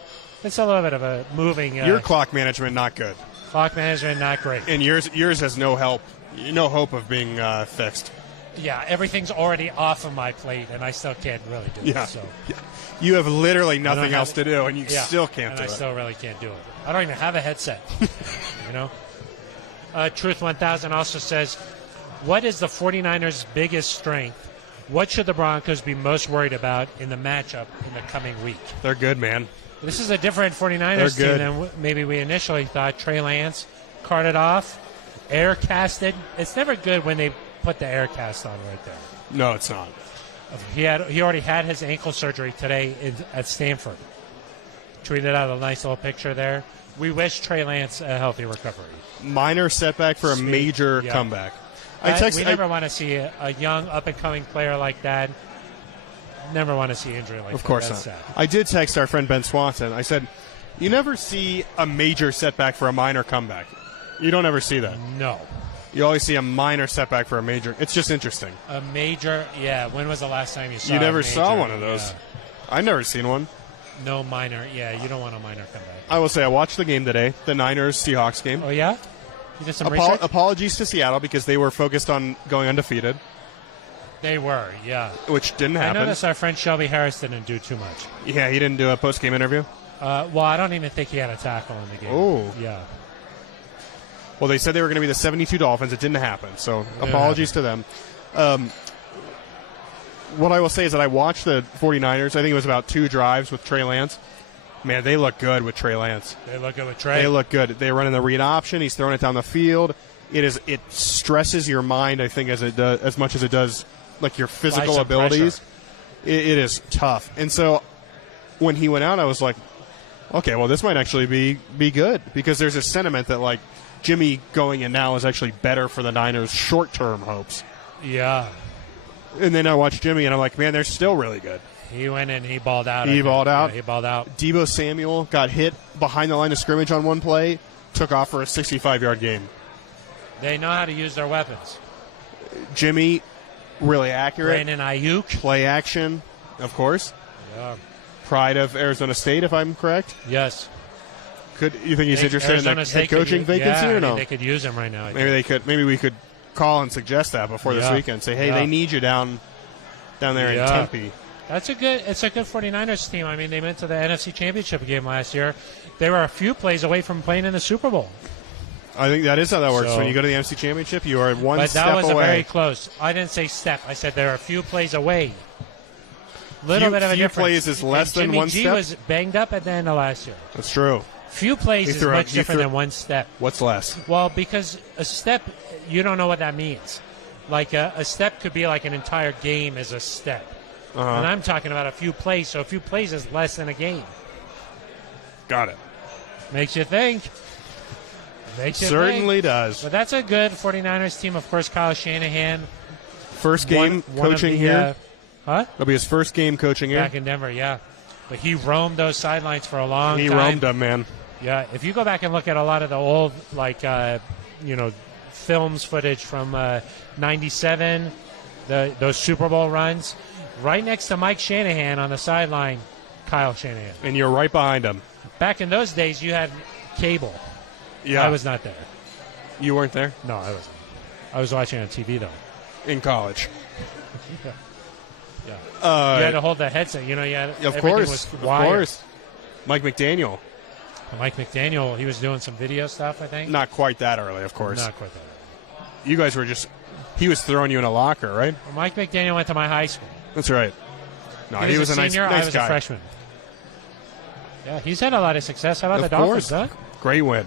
it's a little bit of a moving. Your clock management, not good. Clock management, not great. And yours has no hope of being fixed. Yeah, everything's already off of my plate, and I still can't really do it. So. Yeah. You have literally nothing else to do, and you still can't do it. I still really can't do it. I don't even have a headset. Truth 1000 also says, what is the 49ers' biggest strength? What should the Broncos be most worried about in the matchup in the coming week? They're good, man. This is a different 49ers team than maybe we initially thought. Trey Lance carted off, air casted. It's never good when they put the air cast on right there. No, it's not. He already had his ankle surgery today at Stanford. Tweeted out a nice little picture there. We wish Trey Lance a healthy recovery. Minor setback for a major comeback. We never want to see a young, up-and-coming player like that. Never want to see injury like that. Of course not. Sad. I did text our friend Ben Swanson. I said, you never see a major setback for a minor comeback. You don't ever see that. No. You always see a minor setback for a major. It's just interesting. A major, yeah. When was the last time you saw You never saw one of those. Yeah. I've never seen one. No minor. Yeah, you don't want a minor comeback. I will say I watched the game today, the Niners-Seahawks game. Oh, yeah? You did some research? Apologies to Seattle because they were focused on going undefeated. They were, yeah. Which didn't happen. I noticed our friend Shelby Harris didn't do too much. Yeah, he didn't do a post-game interview? Well, I don't even think he had a tackle in the game. Oh. Yeah. Well, they said they were going to be the 72 Dolphins. It didn't happen, so apologies to them. What I will say is that I watched the 49ers. I think it was about 2 drives with Trey Lance. Man, they look good with Trey Lance. They look good with Trey. They look good. They're running the read option. He's throwing it down the field. It stresses your mind, I think, as much as it does like your physical abilities. It is tough. And so when he went out, I was like, okay, well, this might actually be good because there's a sentiment that like Jimmy going in now is actually better for the Niners' short-term hopes. Yeah. And then I watched Jimmy, and I'm like, man, they're still really good. He went in, he balled out. He balled out. Yeah, he balled out. Deebo Samuel got hit behind the line of scrimmage on one play, took off for a 65-yard game. They know how to use their weapons. Jimmy, really accurate. Brandon Ayuk. Play action, of course. Yeah. Pride of Arizona State, if I'm correct. Yes. You think he's interested in the head coaching vacancy or no? They could use him right now. Maybe we could call and suggest that before this weekend. Say, hey, they need you down there in Tempe. It's a good 49ers team. I mean, they went to the NFC Championship game last year. They were a few plays away from playing in the Super Bowl. I think that is how that works. When you go to the NFC Championship, you are one step away. But that was very close. I didn't say step. I said there are a few plays away. Little bit of a difference. Few plays is less than one step? Jimmy G was banged up at the end of last year. That's true. Few plays is much different than one step. What's less? Well, because a step, you don't know what that means. Like a step could be like an entire game is a step. Uh-huh. And I'm talking about a few plays, so a few plays is less than a game. Got it. Makes you think. Certainly does. But that's a good 49ers team. Of course, Kyle Shanahan. First game coaching here. Huh? It'll be his first game coaching here. Back in Denver, yeah. But he roamed those sidelines for a long time. He roamed them, man. Yeah, if you go back and look at a lot of the old, films footage from '97, those Super Bowl runs, right next to Mike Shanahan on the sideline, Kyle Shanahan. And you're right behind him. Back in those days, you had cable. Yeah. I was not there. You weren't there? No, I wasn't. I was watching on TV, though. In college. Yeah. You had to hold the headset. You had of course. Was wired. Of course. Mike McDaniel. Mike McDaniel, he was doing some video stuff, I think. Not quite that early, of course. Not quite that early. You guys were just... He was throwing you in a locker, right? Well, Mike McDaniel went to my high school. That's right. No, he was a nice, senior. nice I was guy. a freshman. Yeah, he's had a lot of success. How about the Dolphins, huh? Great win.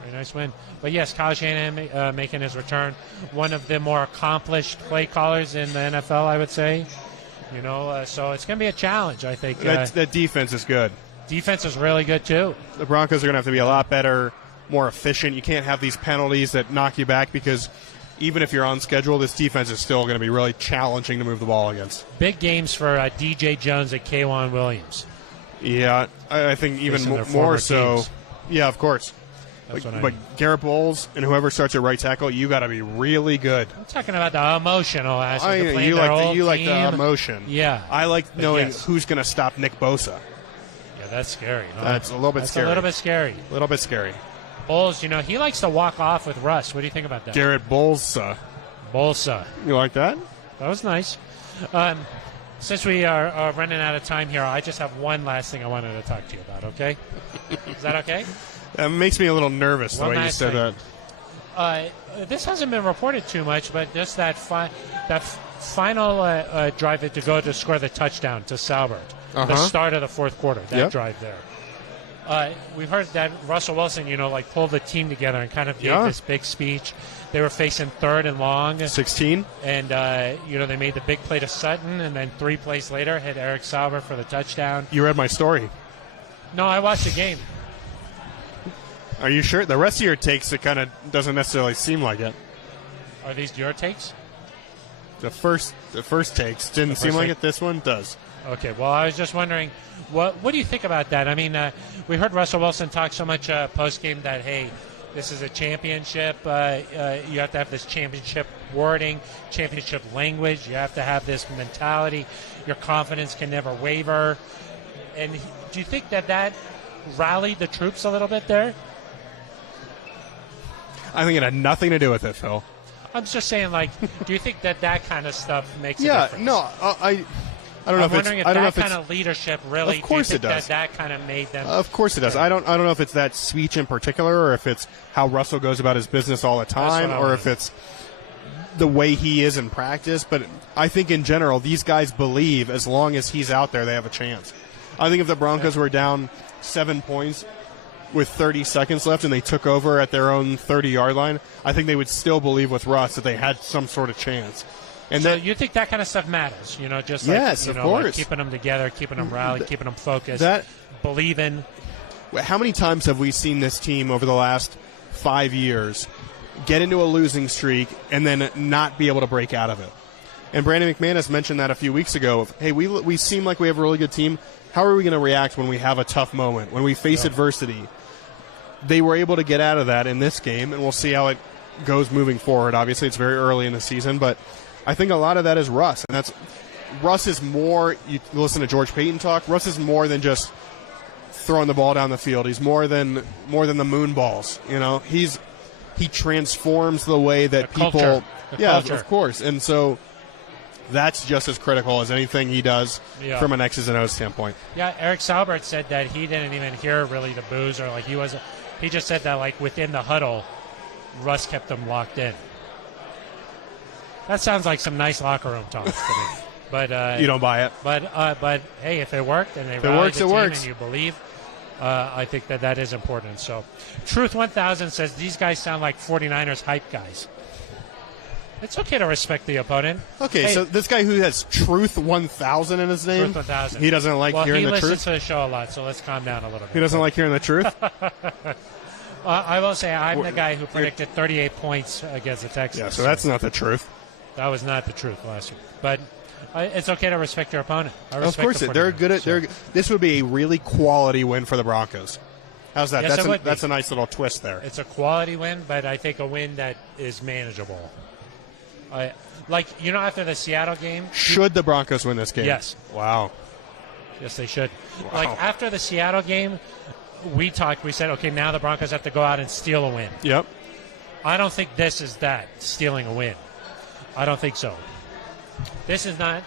Very nice win. But yes, Kyle Shanahan making his return. One of the more accomplished play callers in the NFL, I would say. So it's going to be a challenge, I think. That defense is good. Defense is really good, too. The Broncos are going to have to be a lot better, more efficient. You can't have these penalties that knock you back because even if you're on schedule, this defense is still going to be really challenging to move the ball against. Big games for DJ Jones and K'Wan Williams. Yeah, I think even more so. Teams. Yeah, of course. But Garrett Bowles and whoever starts at right tackle, you got to be really good. I'm talking about the emotional aspect. You like the emotion. Yeah. I like knowing who's going to stop Nick Bosa. Yeah, that's scary. No? That's a little bit scary. A little bit scary. A little bit scary. Bowles, he likes to walk off with Russ. What do you think about that? Garrett Bowles. Bolsa. You like that? That was nice. Since we are running out of time here, I just have one last thing I wanted to talk to you about, okay? Is that okay? That makes me a little nervous the way you said that. This hasn't been reported too much, but just that final drive to go to score the touchdown to Salbert, the start of the fourth quarter, that drive there. We've heard that Russell Wilson, pulled the team together and kind of gave this big speech. They were facing 3rd and long. 16. And, they made the big play to Sutton, and then 3 plays later hit Aric Salbert for the touchdown. You read my story. No, I watched the game. Are you sure? The rest of your takes, it kind of doesn't necessarily seem like it. Are these your takes? The first takes didn't seem like it. This one does. Okay, well, I was just wondering, what do you think about that? I mean, we heard Russell Wilson talk so much post-game that, hey, this is a championship. You have to have this championship wording, championship language. You have to have this mentality. Your confidence can never waver. And do you think that rallied the troops a little bit there? I think it had nothing to do with it, Phil. I'm just saying, do you think that kind of stuff makes a difference? Yeah, no, I don't know. I'm wondering if that kind of leadership really. Of course it does. That kind of made them. Of course it does. I don't know if it's that speech in particular, or if it's how Russell goes about his business all the time, or if it's the way he is in practice. But I think in general, these guys believe as long as he's out there, they have a chance. I think if the Broncos were down 7 points with 30 seconds left and they took over at their own 30-yard line, I think they would still believe with Russ that they had some sort of chance. And so you think that kind of stuff matters, just yes, of course. Keeping them together, keeping them rallied, keeping them focused, believing. How many times have we seen this team over the last 5 years get into a losing streak and then not be able to break out of it? And Brandon McManus mentioned that a few weeks ago. Hey, we seem like we have a really good team. How are we going to react when we have a tough moment, when we face adversity? They were able to get out of that in this game, and we'll see how it goes moving forward. Obviously, it's very early in the season, but I think a lot of that is Russ. And Russ is more, you listen to George Payton talk, Russ is more than just throwing the ball down the field. He's more than the moon balls. He transforms the way that people culture. Of course. And so that's just as critical as anything he does from an X's and O's standpoint. Yeah, Aric Salbert said that he didn't even hear really the boos, or he just said that within the huddle, Russ kept them locked in. That sounds like some nice locker room talk to me. But you don't buy it. But hey, if it worked and they rallied the team and you believe, I think that is important. So, Truth 1000 says these guys sound like 49ers hype guys. It's okay to respect the opponent. Okay, so this guy who has Truth 1000 in his name, Truth 1000. He doesn't like hearing the truth? He listens to the show a lot, so let's calm down a little bit. He doesn't like hearing the truth? I will say I'm the guy who predicted 38 points against the Texans. Yeah, so that's not the truth. That was not the truth last week. But it's okay to respect your opponent. Of course, they're good at. This would be a really quality win for the Broncos. How's that? Yes, that's a nice little twist there. It's a quality win, but I think a win that is manageable. After the Seattle game. Should the Broncos win this game? Yes. Wow. Yes, they should. Wow. Like after the Seattle game, we said, okay, now the Broncos have to go out and steal a win. Yep. I don't think this is that, stealing a win. I don't think so. This is not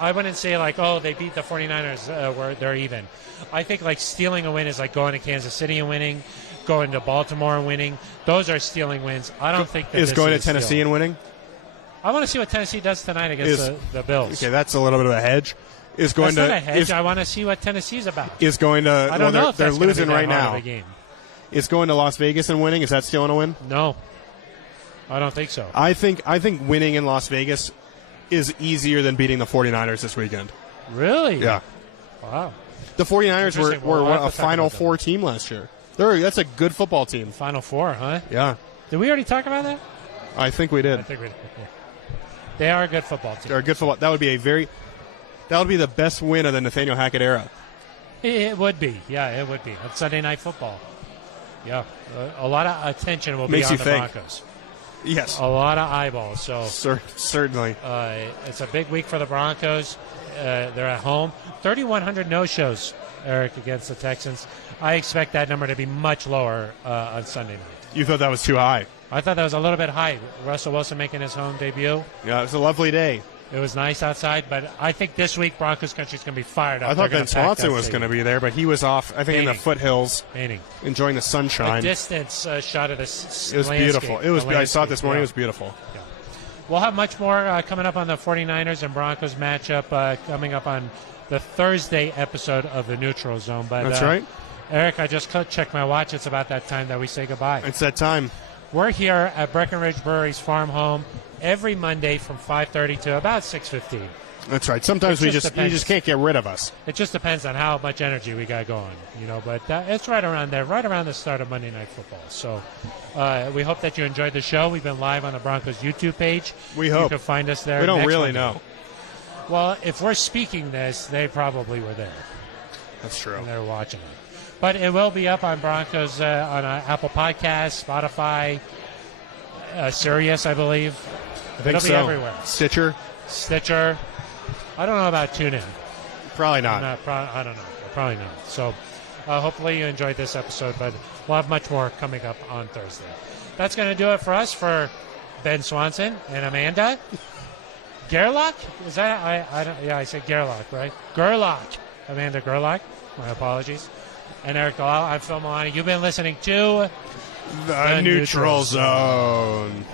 I wouldn't say like, oh, they beat the 49ers where they're even. I think like stealing a win is like going to Kansas City and winning, going to Baltimore and winning. Those are stealing wins. I don't think that is this going to is Tennessee stealing. and winning. I want to see what Tennessee does tonight against the Bills. Okay, that's a little bit of a hedge. Is going That's to not a hedge. I want to see what Tennessee's about. Is going to. I don't know if they're that's gonna losing be that right hard now. of a game. Is going to Las Vegas and winning. Is that stealing a win? No, I don't think so. I think winning in Las Vegas is easier than beating the 49ers this weekend. Really? Yeah. Wow. The 49ers Interesting. were We'll have a to talk Final about that. Four team last year. That's a good football team. Final Four, huh? Yeah. Did we already talk about that? I think we did. I think we did. Yeah. They are a good football team. They're a good football. That would be the best win of the Nathaniel Hackett era. It would be. Yeah, it would be. On Sunday Night Football. Yeah. A lot of attention will Makes be you on the think. Broncos. Yes. A lot of eyeballs. So Certainly. it's a big week for the Broncos. They're at home. 3,100 no-shows, Aric, against the Texans. I expect that number to be much lower on Sunday night. You thought that was too high. I thought that was a little bit high. Russell Wilson making his home debut. Yeah, it was a lovely day. It was nice outside, but I think this week Broncos country's going to be fired up. I thought Ben Swanson was going to be there, but he was off, I think, in the foothills, enjoying the sunshine. A distance shot of the It was beautiful. It was. I saw it this morning. Yeah. It was beautiful. Yeah. We'll have much more coming up on the 49ers and Broncos matchup coming up on the Thursday episode of the Neutral Zone. But That's right. Aric, I just checked my watch. It's about that time that we say goodbye. It's that time. We're here at Breckenridge Brewery's farm home every Monday from 5:30 to about 6:15. That's right. Sometimes you just can't get rid of us. It just depends on how much energy we got going, But it's right around there, right around the start of Monday Night Football. So we hope that you enjoyed the show. We've been live on the Broncos YouTube page. We hope. You can find us there. We don't next really Monday. know. Well, if we're speaking this, they probably were there. That's true. And they're watching it. But it will be up on Broncos on Apple Podcasts, Spotify, Sirius, I believe. I think It'll so. be everywhere. Stitcher. I don't know about TuneIn. Probably not. I don't know. Probably not. So hopefully you enjoyed this episode, but we'll have much more coming up on Thursday. That's going to do it for us, for Ben Swanson and Amanda. Gerlach? Is that? I said Gerlach, right? Gerlach. Amanda Gerlach. My apologies. And Aric DiLalla. I'm Phil Milani. You've been listening to The Neutral Zone.